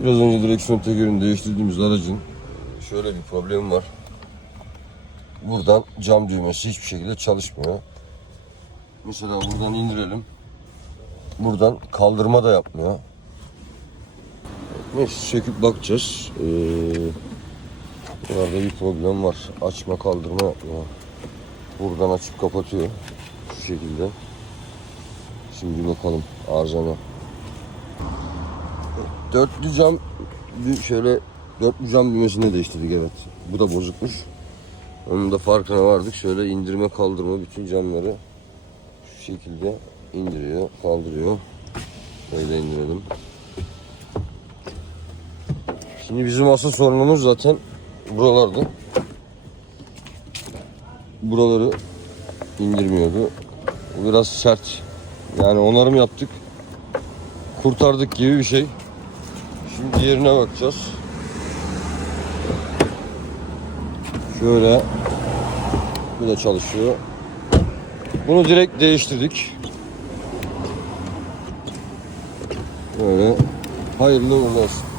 Biraz önce direksiyon tekerini değiştirdiğimiz aracın şöyle bir problemi var. Buradan cam düğmesi hiçbir şekilde çalışmıyor. Mesela buradan indirelim. Buradan kaldırma da yapmıyor. Neyse söküp bakacağız. Ee, burada bir problem var. Açma kaldırma yapmıyor. Buradan açıp kapatıyor. Şu şekilde. Şimdi bakalım arızana. Dörtlü cam şöyle dörtlü cam düğmesini değiştirdik evet. Bu da bozukmuş. Onun da farkına vardık. Şöyle indirme kaldırma bütün camları şu şekilde indiriyor, kaldırıyor. Böyle indirelim. Şimdi bizim asıl sorunumuz zaten buralarda. Buraları indirmiyordu. Biraz sert. Yani onarım yaptık. Kurtardık gibi bir şey. Şimdi diğerine bakacağız. Şöyle. Bu da çalışıyor. Bunu direkt değiştirdik. Böyle. Hayırlı uğurlu olsun.